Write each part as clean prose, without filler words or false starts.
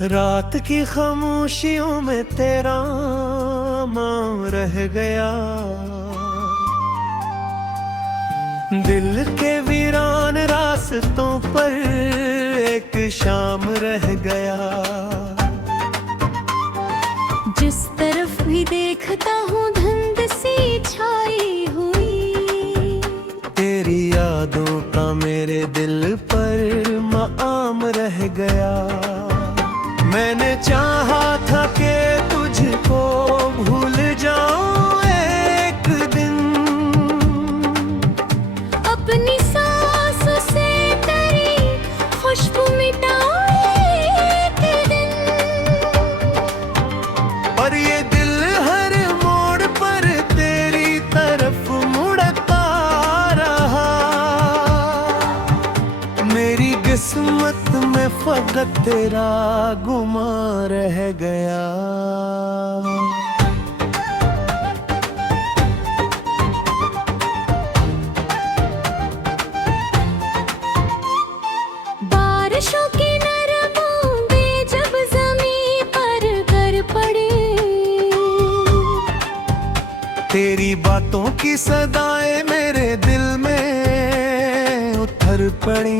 रात की खामोशियों में तेरा नाम रह गया, दिल के वीरान रास्तों पर एक शाम रह गया। जिस तरफ भी देखता हूँ धुंध सी छाई हुई, तेरी यादों का मेरे दिल पर मआम रह गया। मैंने चाहा था कि तुझको भूल जाऊं एक दिन, अपनी सांसों से तेरी खुशबू मिटाऊं एक दिन। पर ये दिल हर मोड़ पर तेरी तरफ मुड़ता रहा। मेरी किस्मत में फकत तेरा गुमा रह गया। बारिशों की नरम बूंदें जब ज़मीं पर गिर पड़ी, तेरी बातों की सदाएं मेरे दिल में उतर पड़ी।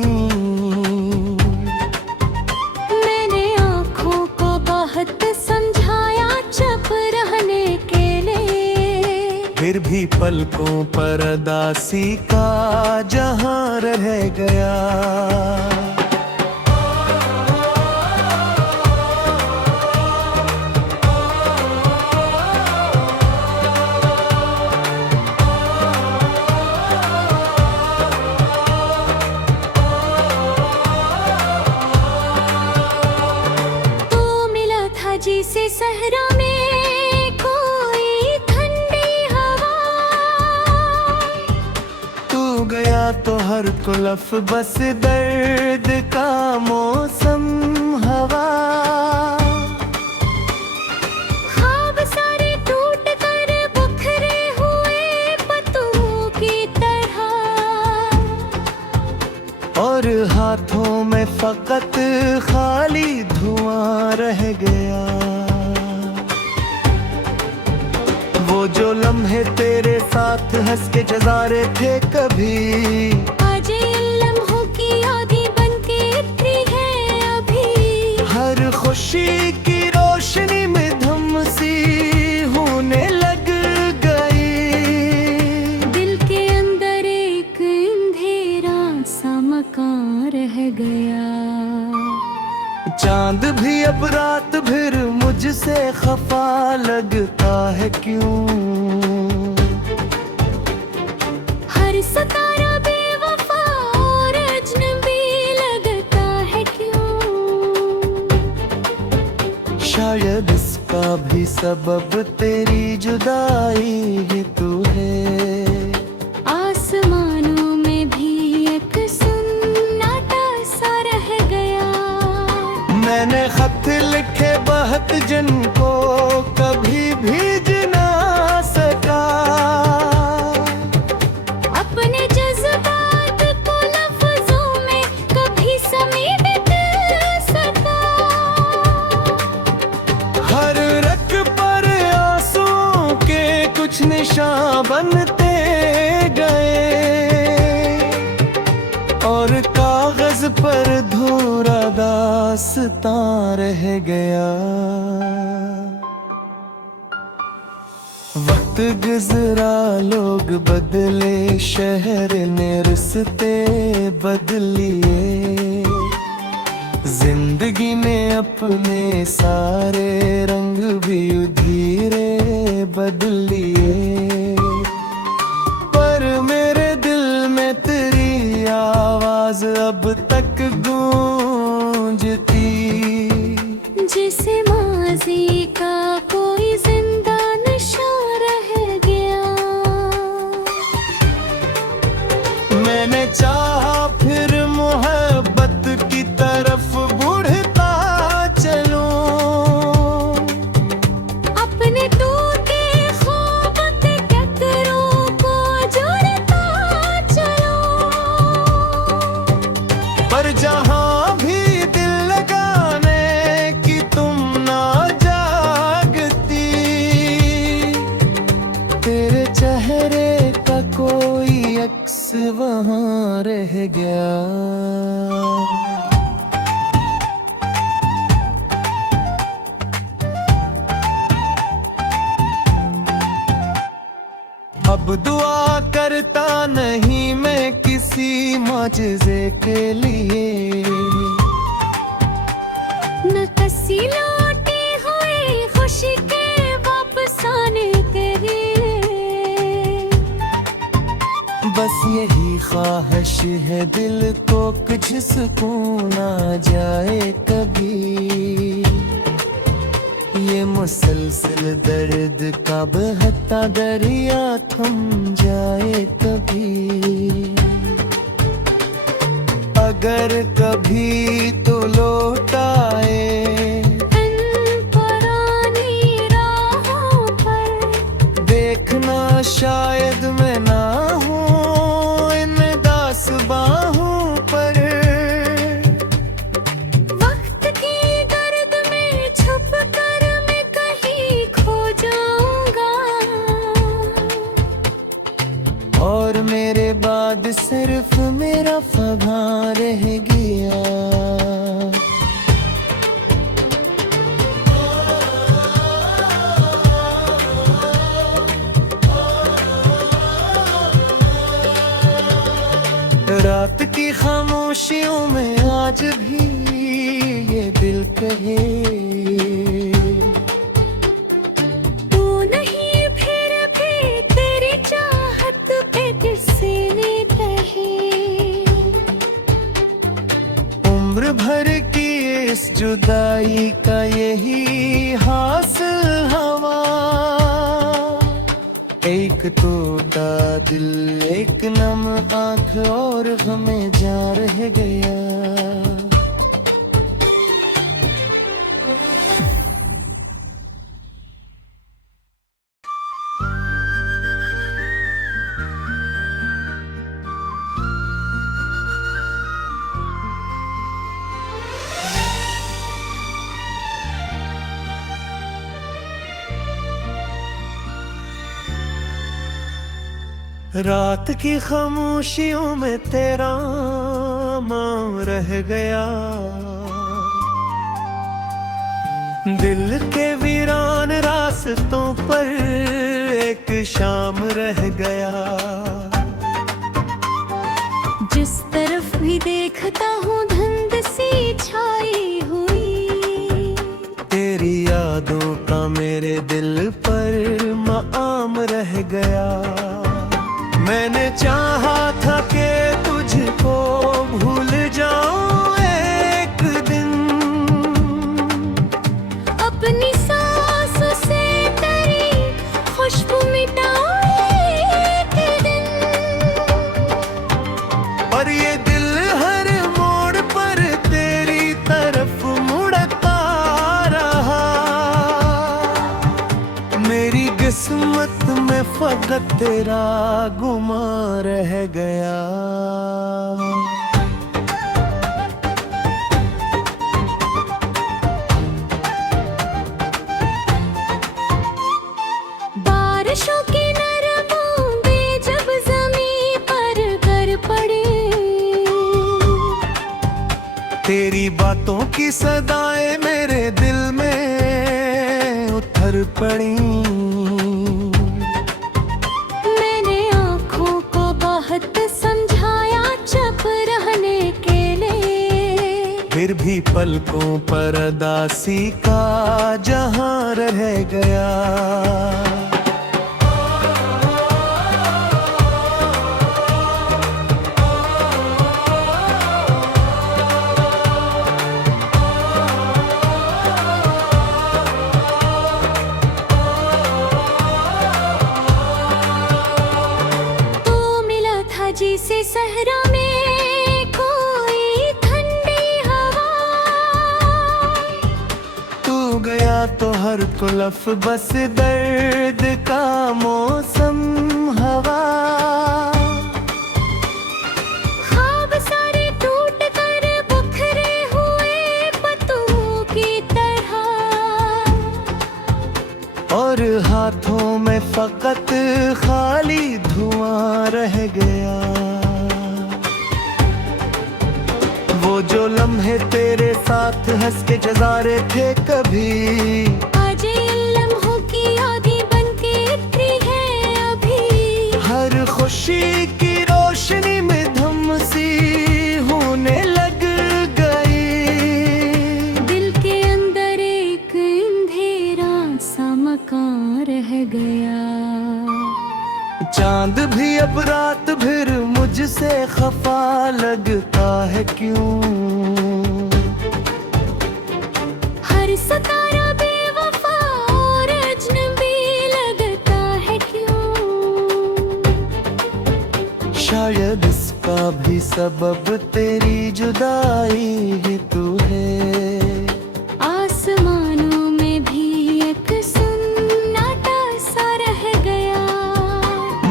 मैंने आँखों को बहुत समझाया चुप रहने के लिए, फिर भी पलकों पर अदासी का जहां रह गया। जिसे सहरा में कोई ठंडी हवा, तू गया तो हर कुलफ बस दर्द का मौसम हवा। ख्वाब सारे टूट कर बिखरे हुए पत्तों की तरह, और हाथों में फकत खाली धुआं रह गया। वो जो लम्हे तेरे साथ हंस के गुजारे थे कभी, आज इन लम्हों की आधी बनके इतनी है अभी। हर खुशी की रोशनी में धम सी होने लग गई। दिल के अंदर एक अंधेरा सा मकान रह गया। चांद भी अब रात भर मुझसे खफा लगता है क्यों। हर सितारा बेवफा और अजनबी लगता है क्यों। शायद इसका भी सबब तेरी जुदाई ही तू है। आसमानों में भी एक सन्नाटा सा रह गया। मैंने खत लिखे बहुत जिनको कभी भीज ना सका, अपने जज्बात को लफ्जों में कभी समेट सका। हर रग पर आंसुओं के कुछ निशान बनते गए, और कागज पर धूरा दास्तां रह गया। वक्त गुजरा लोग बदले, शहर ने रिश्ते बदलिए, जिंदगी ने अपने सारे रंग भी धीरे बदलिए। पर मेरे दिल में तेरी आवाज अब तक गूंजती, जिसे माजी का कोई जिंदा नशा रह गया। मैंने चाहा फिर मोहब्बत की तरफ बढ़ता चलूं, अपने टूटे ख्वाब के टकरों को जोड़ता चलो। पर जहां भी दिल लगाने की गया। अब दुआ करता नहीं मैं किसी मौजज़े के लिए, न कसी लौटे हुए खुशी के वापस आने के लिए। बस यही ख्वाहिश है दिल को कुछ सुकून आ जाए कभी। ये मुसलसल दर्द का बहता दरिया थम जाए कभी। अगर कभी तो लौट आए पुरानी राहों पर, देखना शायद मैं ना हूँ इन दास बाहों पर। वक्त की गर्द में छुप कर मैं कहीं खो जाऊंगा, और मेरे बाद सिर्फ मेरा फगां रह गया। रात की खामोशियों में आज भी ये दिल कहे, तू नहीं फिर भी तेरी चाहत पे किसी ने कहे। उम्र भर की इस जुदाई का यही हासिल हवा। एक टूटा दिल, एक नम आंख और हमें जा रह गया। रात की खामोशियों में तेरा नाम रह गया। दिल के वीरान रास्तों पर एक शाम रह गया। जिस तरफ भी देखता हूँ धुंध सी छाई हुई, तेरी यादों का मेरे दिल पर माम रह गया। मैंने चाहा था कि तुझको भूल जाऊं एक दिन, अपनी सांसों से तेरी खुशबू मिटाऊं एक दिन। और ये दिल हर मोड़ पर तेरी तरफ मुड़ता रहा। मेरी किस्मत में फकत तेरा गुमा रह गया। बारिशों की नरम बूंदें जब ज़मीं पर गिर पड़ी, तेरी बातों की सदाएं मेरे दिल में उतर पड़ी। मैंने आँखों को बहुत समझाया चुप रहने के लिए, फिर भी पलकों पर अदासी का जहां रह गया। जिसे सहरा में कोई ठंडी हवा, तू गया तो हर कुलफ बस दर्द का मौसम हवा। ख्वाब सारे टूट कर बिखरे हुए पत्तों की तरह, और हाथों में फकत खाली धुआं रह गया। चाहे तेरे साथ हंस के जजारे थे कभी। आज इन लम्हों की यादें बनके इतरी है अभी। हर खुशी की रोशनी में धम सी होने लग गई। दिल के अंदर एक अंधेरा सा मकान रह गया। चांद भी अब रात भर मुझसे खफा लगता है क्यों। हर सितारा बेवफा और अजनबी लगता है क्यों। शायद इसका भी सबब तेरी जुदाई ही तू है। आसमानों में भी एक सन्नाटा सा रह गया।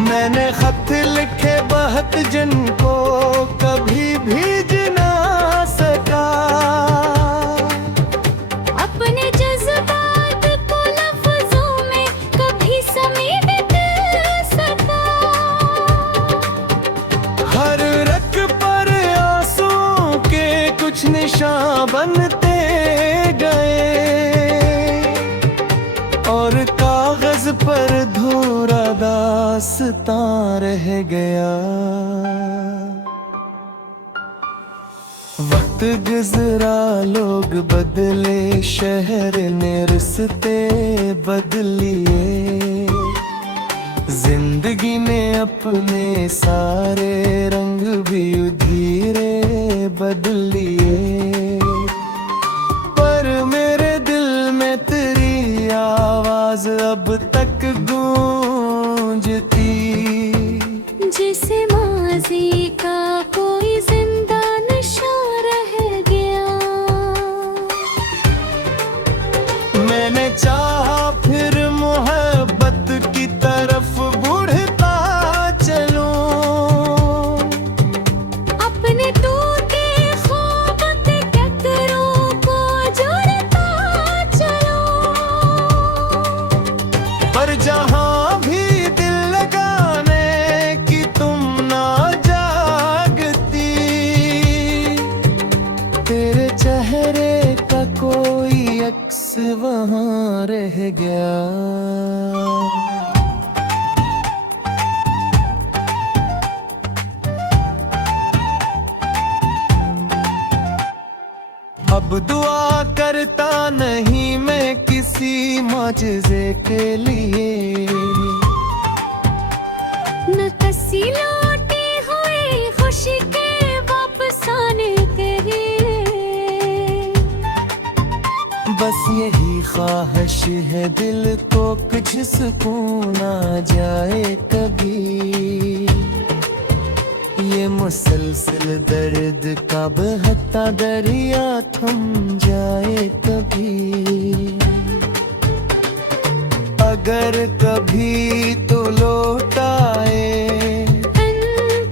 मैंने खत लिखे बहुत जिनको कभी भीज ना सका। अपने जज्बात को लफ्जों में कभी समेट सका। हर रख पर आंसुओं के कुछ निशान बनते गए और कागज पर धूरा दास्तां रह गया। वक्त गुजरा लोग बदले शहर ने रिश्ते बदलिए। जिंदगी में अपने सारे रंग भी धीरे बदलिए। पर मेरे दिल में तेरी आवाज अब तक गूंजती। जैसे माजी का कोई जिंदा नशा रह गया। मैंने चाहा फिर मोहब्बत की तरफ बढ़ता चलूं। अपने टूटे ख्वाब के टकरों को जोड़ता चलो। पर जहां भी दिल लगाने की तुम ना जागती। तेरे चेहरे का कोई अक्स वहां रह गया। अब दुआ करता नहीं मैं किसी मौजज़े के लिए। न कसी लौटे हुए खुशी के वापस आने के लिए। बस यही ख्वाहिश है दिल को कुछ सुकून आ जाए कभी। ये मुसलसल दर्द का बहता दरिया थम जाए कभी। अगर कभी तो लौट आए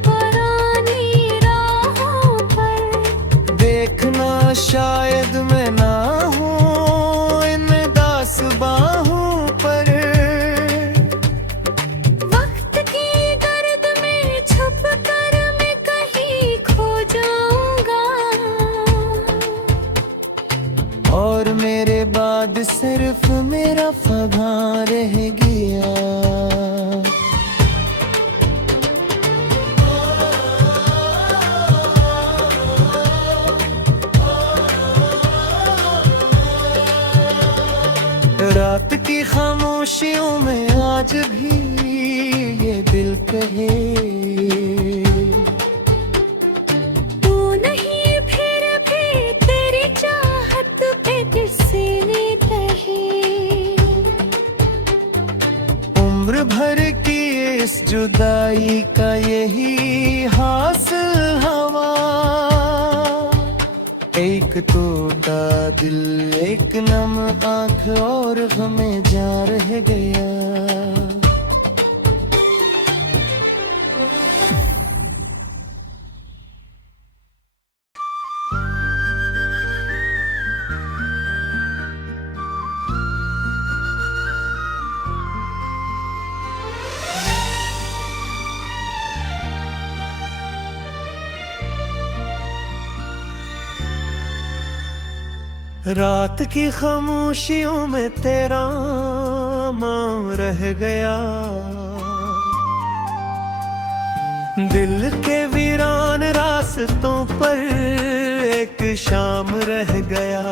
पुरानी राहों पर। देखना शायद मैं ना हूँ इन दास बाहों पर। वक्त की गर्द में छुप कर मैं कहीं खो जाऊंगा। और मेरे बाद सिर्फ मेरा फगां रह गया। रात की खामोशियों में आज भी ये दिल कहे। तू नहीं फिर भी तेरी चाहत पे किसी ने कहे। उम्र भर की इस जुदाई का यही हासिल हवा। एक टूटा दिल एक नम आंख और हमें जा रह गया। रात की खामोशियों में तेरा नाम रह गया, दिल के वीरान रास्तों पर एक शाम रह गया।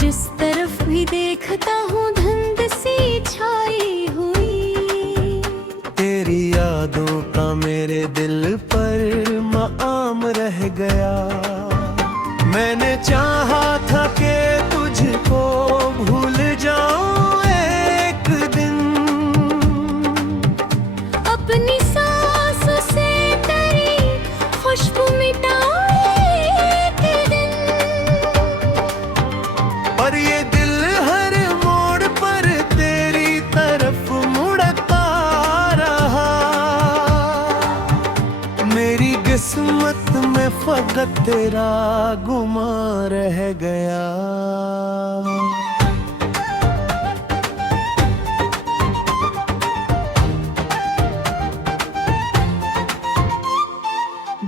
जिस तरफ भी देखता हूँ धुंध सी छाई हुई, तेरी यादों का मेरे दिल पर मआम रह गया। मैंने चाहा था कि तुझको भूल जाऊं एक दिन, अपनी सांसों से तेरी खुशबू मिटाऊं एक दिन। पर ये दिल हर मोड़ पर तेरी तरफ मुड़ता रहा। मेरी किस्मत में फकत तेरा गुमा रह गया।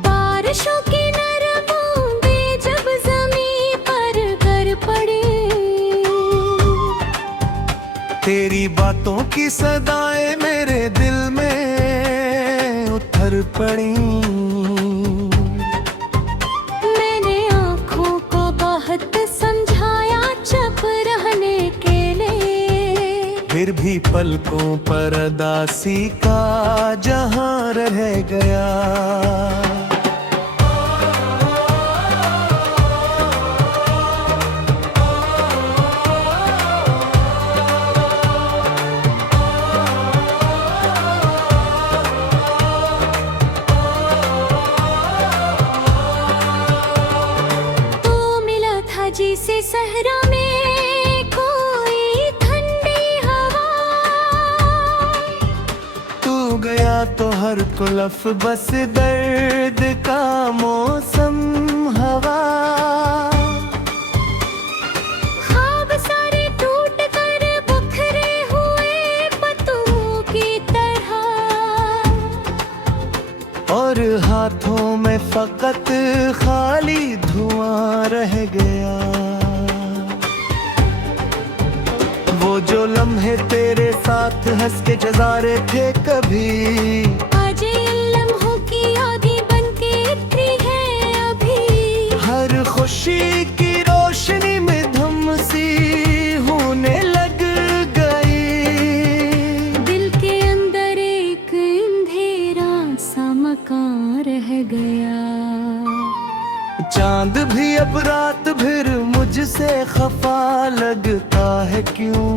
बारिशों की नरम बूंदें जब ज़मीं पर गिर पड़ी, तेरी बातों की सदाएं मेरे दिल में उतर पड़ी। मैंने आँखों को बहुत समझाया चुप रहने के लिए, फिर भी पलकों पर अदासी का जहां रह गया। जिसे सहरा में कोई ठंडी हवा, तू गया तो हर कुलफ बस दर्द का मौसम हवा। ख्वाब सारे टूट कर बिखरे हुए पत्तों की तरह, और हाथों में फकत खाली धुआं रह गया। वो जो लम्हे तेरे साथ हंस के गुजारे थे कभी, आज इन लम्हों की आधी बन के उतरी है अभी। हर खुशी की रोशनी में धुम सी होने लग गई। दिल के अंदर एक अंधेरा सा मकान रह गया। चांद भी अब रात भर मुझसे खफा लगता है क्यों।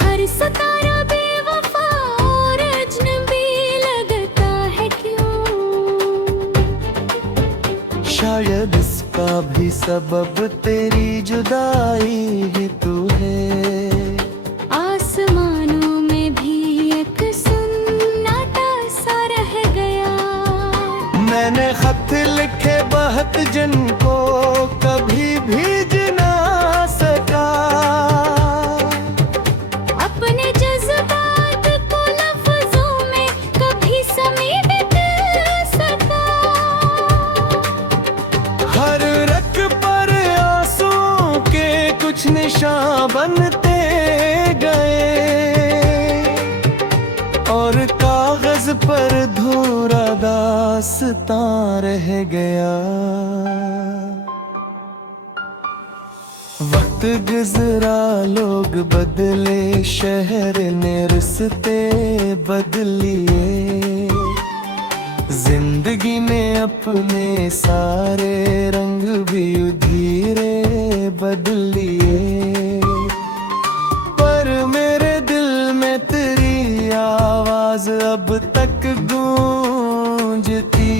हर सितारा बेवफा और अजनबी लगता है क्यों। शायद इसका भी सबब तेरी जुदाई ही तू है। आसमानों में भी एक सन्नाटा सा रह गया। मैंने खत लिखे बहुत जिनको कभी भीज ना सका, अपने जज्बात को लफ्जों में कभी समेट सका। हर रख पर आंसुओं के कुछ निशान बनते गए, और कागज पर धूरा दास्तां रह गया। वक्त गुजरा लोग बदले, शहर ने रिश्ते बदलिए, जिंदगी ने अपने सारे रंग भी धीरे बदलिए। पर मेरे दिल में तेरी आवाज अब तक गूंजती,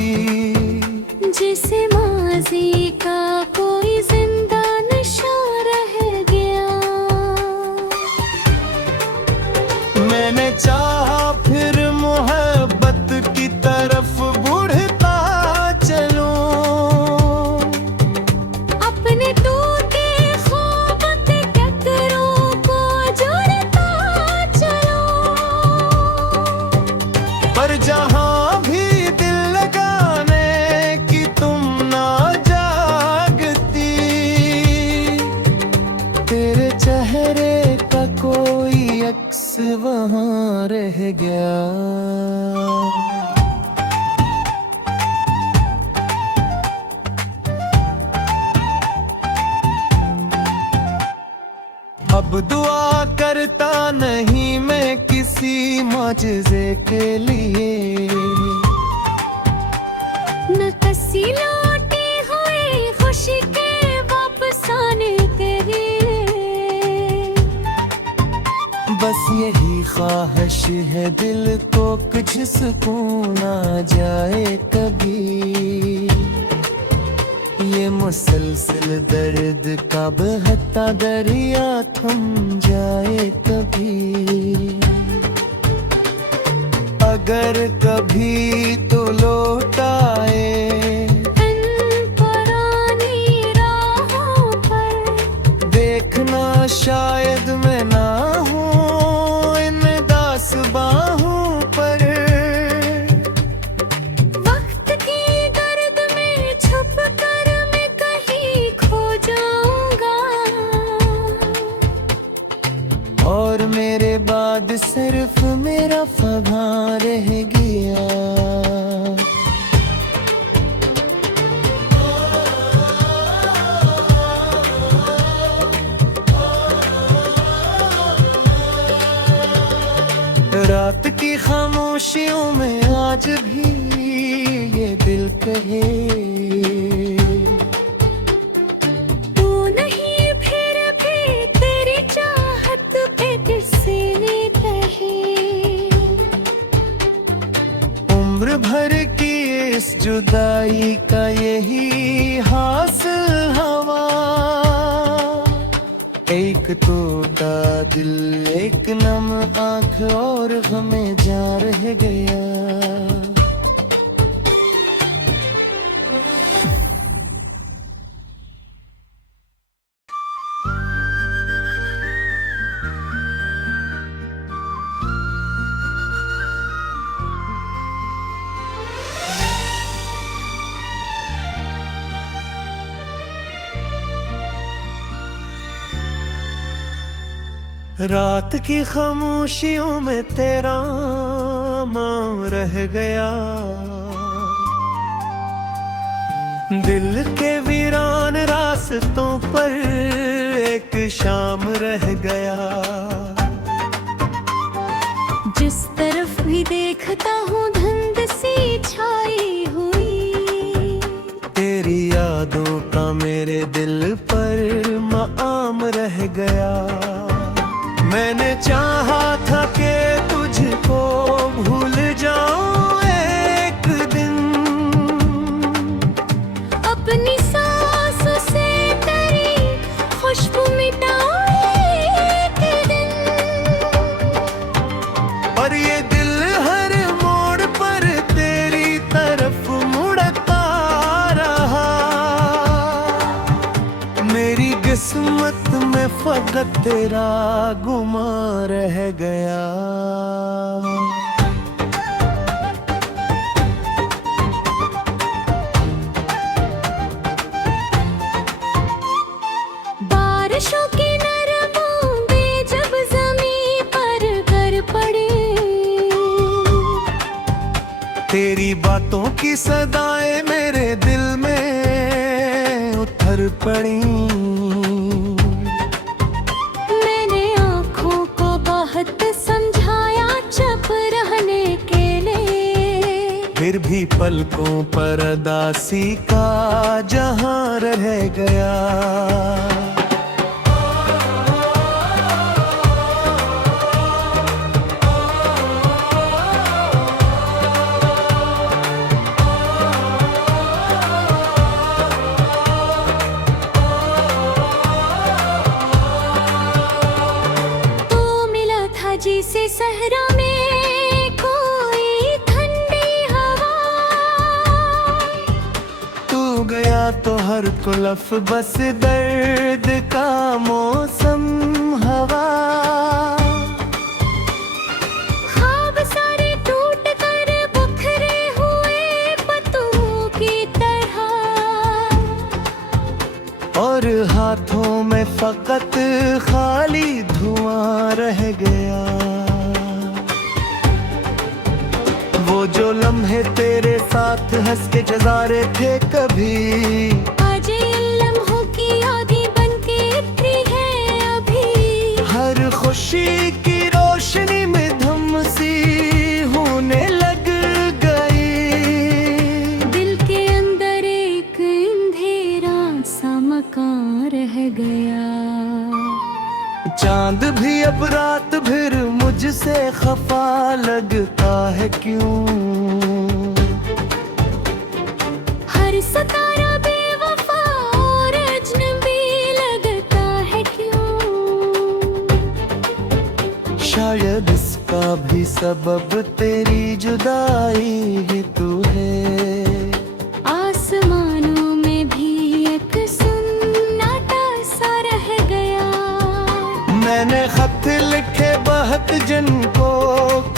जिसे माजी का कोई जिंदा नशा रह गया। मैंने चाहा फिर मोहब्बत की तरफ बढ़ता चलूं, अपने टूटे ख्वाब के टकरों को जोड़ता चलो। पर जहां भी दिल लगाने की अब दुआ करता नहीं मैं किसी मौजज़े के लिए, न कसी लौटे हुए खुशी के वापस आने के लिए। बस यही ख्वाहिश है दिल को कुछ सुकून आ जाए कभी, ये मुसलसल दर्द का बहता दरिया थम जाए कभी। अगर कभी तो लौट आए पुरानी राहों पर, देखना शायद मैं ना हूँ इन दास बाहों पर। वक्त की गर्द में छुप कर मैं कहीं खो जाऊंगा, और मेरे बाद सिर्फ मेरा फगां रह गया। रात की खामोशियों में आज भी ये दिल कहे, तू नहीं फिर भी तेरी चाहत पे किसी ने कही। उम्र भर की इस जुदाई का यही हासिल हवा, एक टूटा दिल एक नम आँख और हमें जा रह गया। रात की खामोशियों में तेरा नाम रह गया, दिल के वीरान रास्तों पर एक शाम रह गया। जिस तरफ भी देखता हूँ धुंध सी छाई हुई, तेरी यादों का मेरे दिल पर मआम रह गया। मैंने चाहा था कि तुझको भूल जाऊं एक दिन, अपनी सांसों से तेरी खुशबू मिटाऊं एक दिन। और ये दिल हर मोड़ पर तेरी तरफ मुड़ता रहा, मेरी किस्मत में फकत तेरा गुमा रह गया। बारिशों की नरम बूंदें जब ज़मीं पर गिर पड़ी, तेरी बातों की सदाएं मेरे दिल में उतर पड़ी। मैंने आँखों को बहुत समझाया चुप रहने के लिए, फिर भी पलकों पर अदासी का जहां रह गया। जिसे सहरा में कोई ठंडी हवा, तू गया तो हर कुलफ बस दर्द का मौसम हवा। ख्वाब सारे टूट कर बिखरे हुए पत्तों की तरह, और हाथों में फकत खाली धुआं रह गया। वो जो लम्हे तेरे साथ हंस के गुजारे थे कभी, आज इन लम्हों की आधी बनके उतरी है अभी। खामोशी की रोशनी में धम सी होने लग गई। दिल के अंदर एक अंधेरा सा मकान रह गया। चांद भी अब रात भर मुझसे खफा लगता है क्यों। हर सितारा बेवफा और अजनबी लगता है क्यों। शायद इसका भी सबब तेरी जुदाई ही तू है। आसमानों में भी एक सन्नाटा सा रह गया। मैंने खत लिखे बहुत जिनको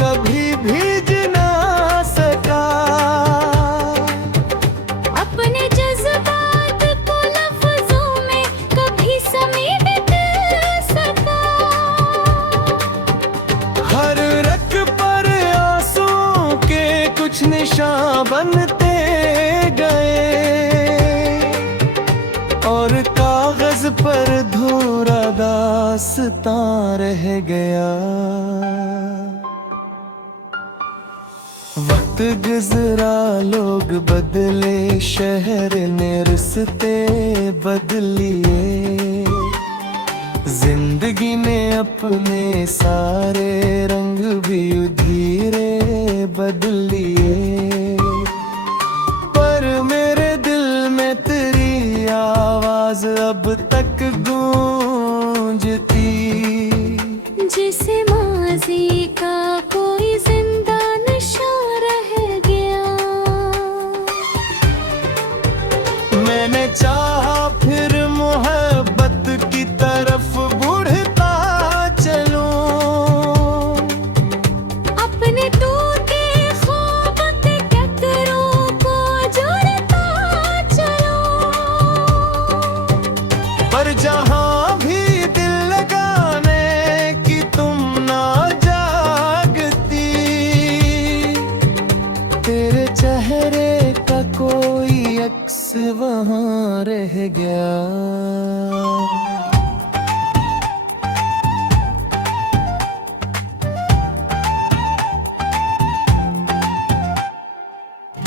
कभी भीज ना सका। अपने जज्बात को लफ्जों में कभी समेट सका। हर रख पर आंसुओं के कुछ निशान बनते गए और कागज पर धूरा दास्तां रह गया। वक्त गुजरा लोग बदले शहर ने रिश्ते बदलिए। जिंदगी ने अपने सारे रंग भी धीरे बदलिए। पर मेरे दिल में तेरी आवाज अब तक गूंजती। जैसे माजी का कोई जिंदा नशा रह गया। मैंने चाहा फिर मोहब्बत की तरफ बढ़ता चलूं। अपने टूटे ख्वाब के टकरों को जोड़ता चलो। पर जहां भी दिल लगाने की तुम ना जागती। तेरे चेहरे का कोई अक्स वहां रह गया।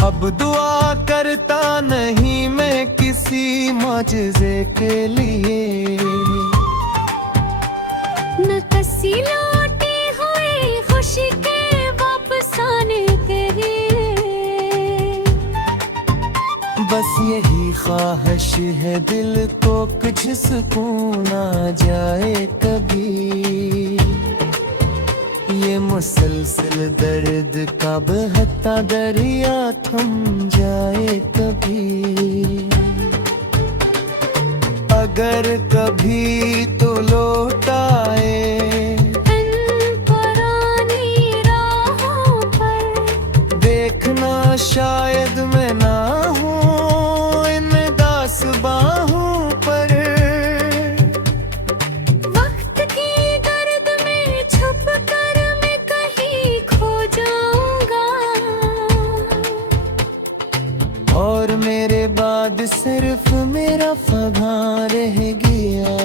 अब दुआ करता नहीं मैं किसी मौजज़े के लिए। न कसी लौटे हुए खुशी के वापस आने के लिए। बस यही ख्वाहिश है दिल को कुछ सुकून आ जाए कभी। ये मुसलसल दर्द का बहता दरिया थम जाए कभी। अगर कभी तो लौट आए पुरानी राहों पर। देखना शायद मैं ना हूँ इन दास बाहों पर। वक्त की गर्द में छुप कर मैं कहीं खो जाऊंगा। और मेरे बाद सिर्फ मेरा फगां रह गया।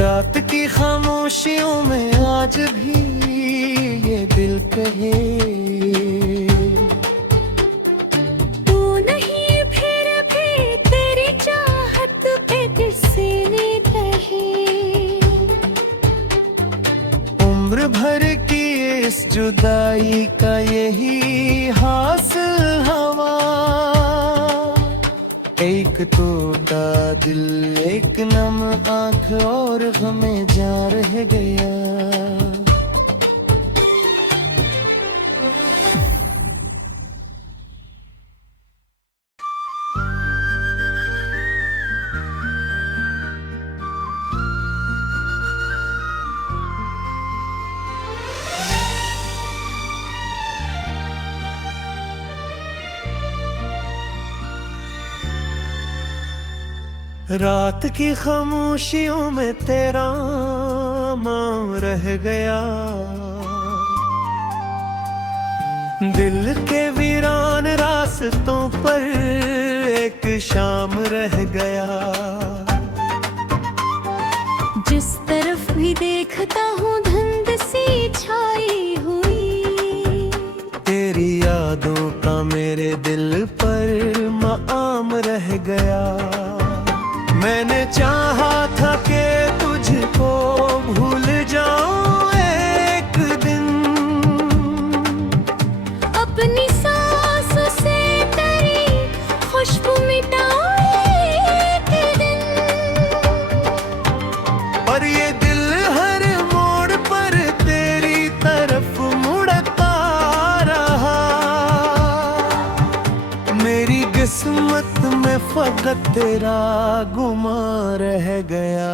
रात की खामोशियों में आज भी ये दिल कहे। तू नहीं फिर भी तेरी चाहत पे किसी ने कही। उम्र भर की इस जुदाई का यही हासिल हवा। एक टूटा दिल एक नम आंख और हमें जा रह गया। रात की खामोशियों में तेरा नाम रह गया। दिल के वीरान रास्तों पर एक शाम रह गया। जिस तरफ भी देखता हूँ धुंध सी छाई हुई। तेरी यादों का मेरे दिल पर मआम रह गया। मैंने चाहा था कि तुझको भूल जाऊं एक दिन, अपनी सांसों से तेरी खुशबू मिटाऊं एक दिन। पर ये दिल हर मोड़ पर तेरी तरफ मुड़ता रहा। मेरी किस्मत में फकत तेरा गुमा रह गया।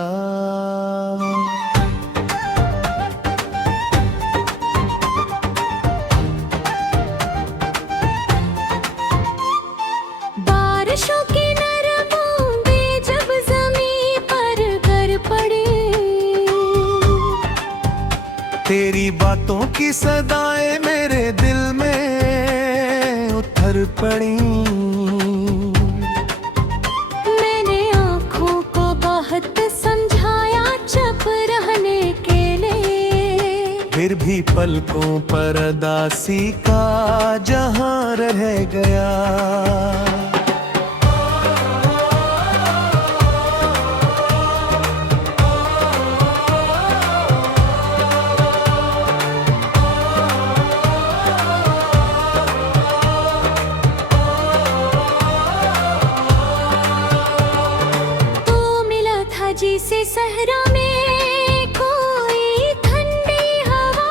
बारिशों की नरम बूंदें जब ज़मीं पर गिर पड़ी, तेरी बातों की सदाएं मेरे दिल में उतर पड़ी। मैंने आँखों को बहुत समझाया चुप रहने के लिए, फिर भी पलकों पर अदासी का जहां रह गया। जिसे सहरा में कोई ठंडी हवा,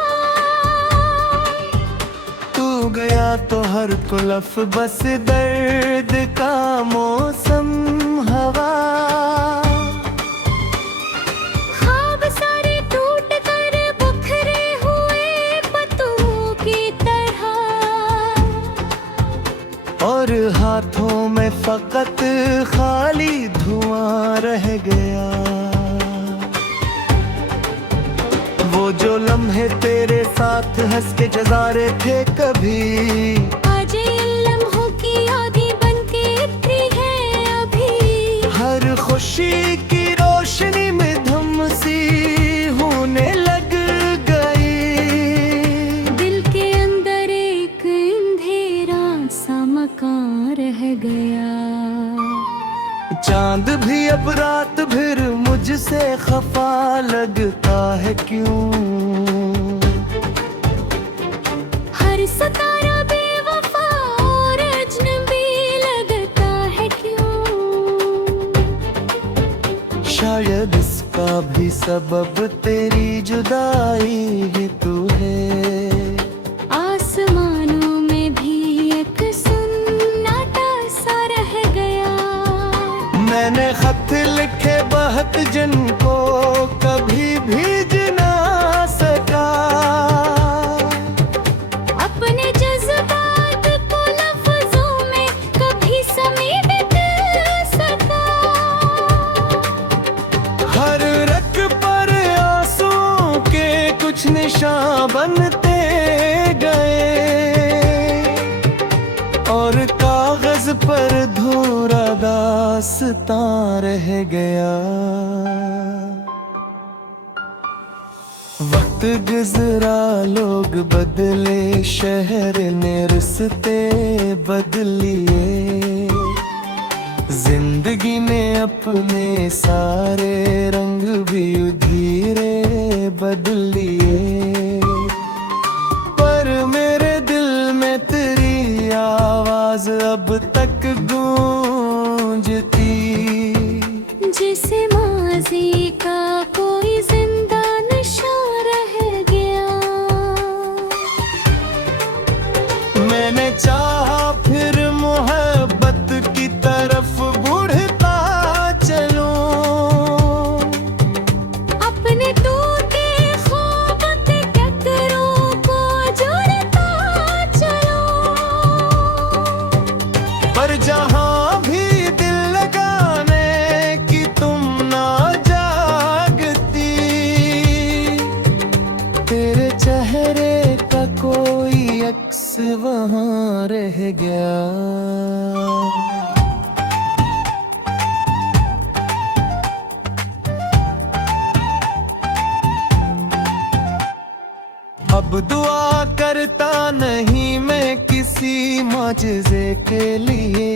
तू गया तो हर कुलफ बस दर्द का मौसम हवा। ख्वाब सारे टूट कर बिखरे हुए पत्तों की तरह, और हाथों में फकत खाली धुआं रह गया। वो जो लम्हे तेरे साथ हंस के गुजारे थे कभी, आज इन लम्हों की आधी बन के उतरी है अभी। हर खुशी की रोशनी में धम सी होने लग गई। दिल के अंदर एक अंधेरा सा मकान रह गया। चांद भी अब रात भर मुझसे खफा लगता है क्यों? हर सितारा बेवफा और अजनबी लगता है क्यों? शायद इसका भी सबब तेरी जुदाई ही तू है। आसमानों में भी एक सन्नाटा सा रह गया। मैंने खत लिखे बहुत जिनको कभी भीज ना सका, अपने जज्बात को लफ्जों में कभी समेट सका। हर रग पर आंसुओं के कुछ निशान बनते गए, और कागज पर धूरा दास्तां रह गया। वक्त गुजरा लोग बदले, शहर ने रिश्ते बदलिए। जिंदगी ने अपने सारे रंग भी धीरे बदलिए। पर मेरे दिल में तेरी आवाज अब तक गूंजती, जिसे माजी का कोई जिंदा नशा रह गया। मैंने चाहा फिर मोहब्बत की तरफ बढ़ता चलूं, अपने टूटे ख्वाब के टकरों को जोड़ता चलो। पर जहां भी दिल लगाने की तुम ना अब दुआ करता नहीं मैं किसी मौजज़े के लिए,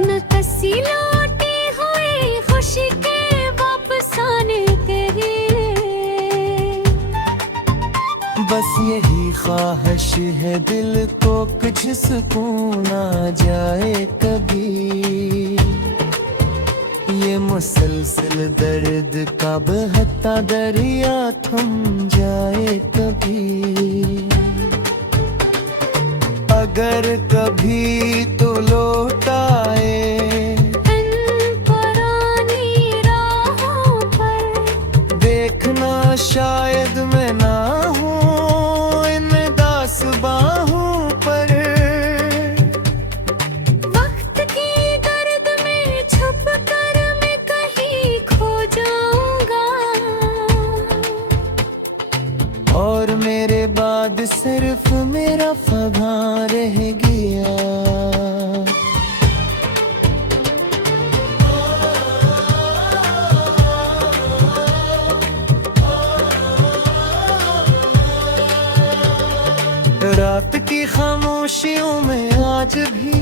न कसी लौटे हुए खुशी के वापस आने के लिए। बस यही ख्वाहिश है दिल को कुछ सुकून आ जाए कभी, ये मुसलसल दर्द का बहता दरिया थम जाए कभी। अगर कभी तो लौट आए पुरानी राहों पर, देखना शायद मैं ना हूँ इन दास बाहों पर। वक्त की गर्द में छुप कर मैं कहीं खो जाऊंगा, और मेरे बाद सिर्फ मेरा फगां रह गया। रात की खामोशियों में आज भी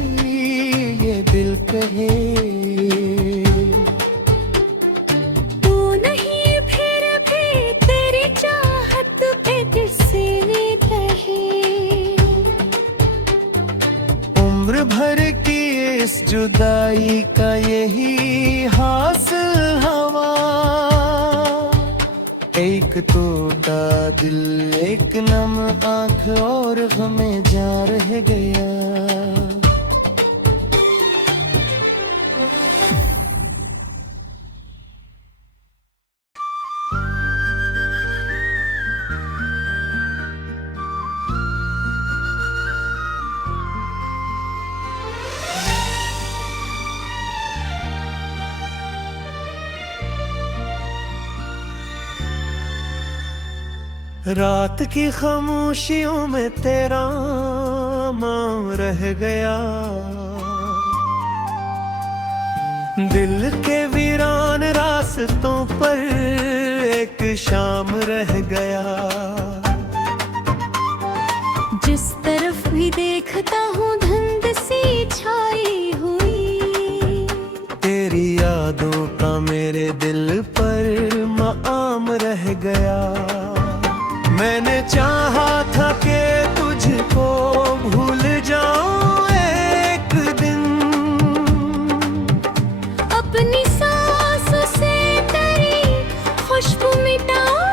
ये दिल कहे, तू नहीं फिर भी तेरी चाहत पे किसी ने कहे। उम्र भर की इस जुदाई का यही हासिल हवा, एक टूटा दिल एक नम आँख और हमें जा रह गया। रात की खामोशियों में तेरा नाम रह गया, दिल के वीरान रास्तों पर एक शाम रह गया। जिस तरफ भी देखता हूँ धुंध सी छाई हुई, तेरी यादों का मेरे दिल पर माम रह गया। मैंने चाहा था कि तुझको भूल जाऊं एक दिन, अपनी सांसों से तेरी खुशबू मिटाऊं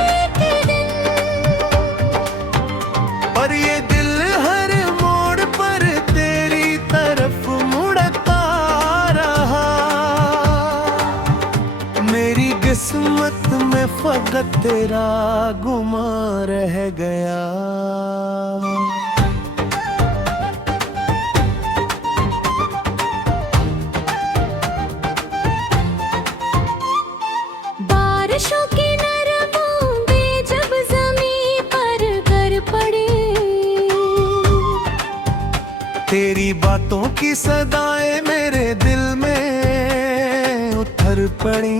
एक दिन। पर ये दिल हर मोड़ पर तेरी तरफ मुड़ता रहा, मेरी किस्मत में फकत तेरा गुमा रह गया। बारिशों की नरम बूंदें जब ज़मीं पर गिर पड़ी, तेरी बातों की सदाएं मेरे दिल में उतर पड़ी।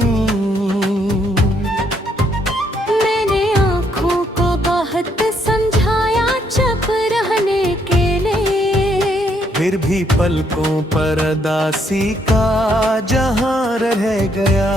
मैंने आँखों को बहुत समझाया चुप रहने के लिए, फिर भी पलकों पर अदासी का जहां रह गया।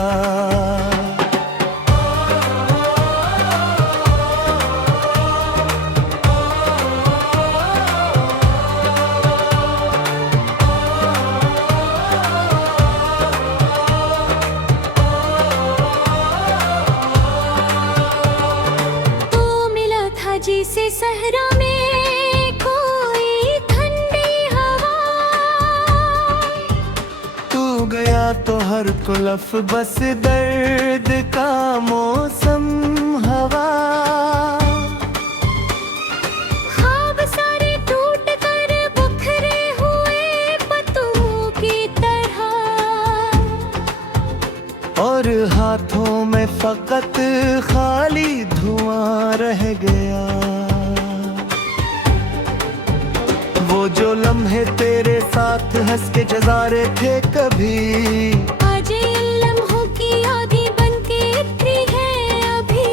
जिसे सहरा में कोई ठंडी हवा, तू गया तो हर कुलफ बस दर्द का मौसम हवा। ख्वाब सारे टूट कर बिखरे हुए पत्तों की तरह, और हाथों में फकत खाली धुआं रह गया। वो जो लम्हे तेरे साथ हंस के जज़ारे थे कभी, आज इन लम्हों की आधी बनके इतनी है अभी।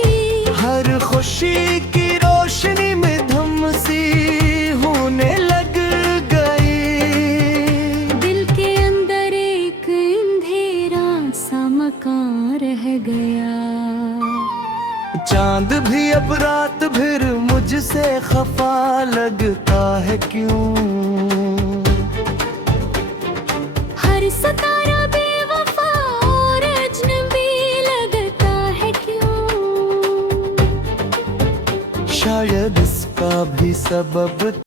चांद भी अब रात भर मुझसे खफा लगता है क्यों। हर सितारा बेवफा और अजनबी लगता है क्यों। शायद इसका भी सबब